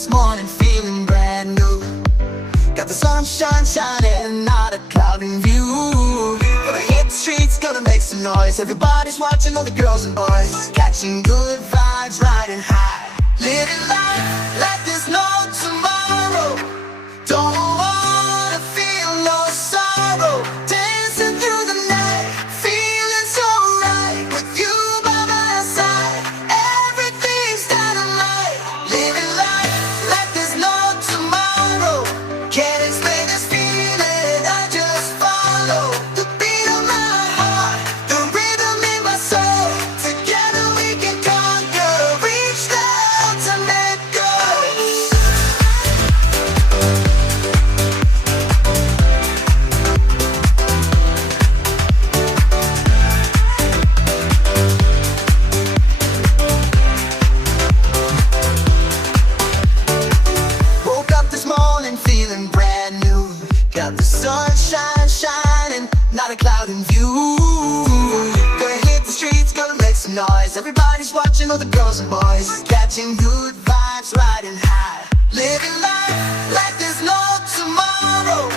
this morning feeling brand new. Got the sunshine shining, not a cloud in view. Gonna hit the streets, gonna make some noise. Everybody's watching, all the girls and boys. Catching good vibes, riding high. Living life like there's no tomorrow. Don't wanna feel no sorrow. Dancing through the night, feeling so right. With you by my side, everything's dynamite. Living life like there's no tomorrow. Can't explain this feeling, I just follow the beat of my heart, the rhythm in my soul. Together we can conquer, reach the ultimate goal. Woke up this morning feeling brand new. Got the sunshine shining, not a cloud in view. Gonna hit the streets, gonna make some noise. Everybody's watching, all the girls and boys. Catching good vibes, riding high. Living life like there's no tomorrow.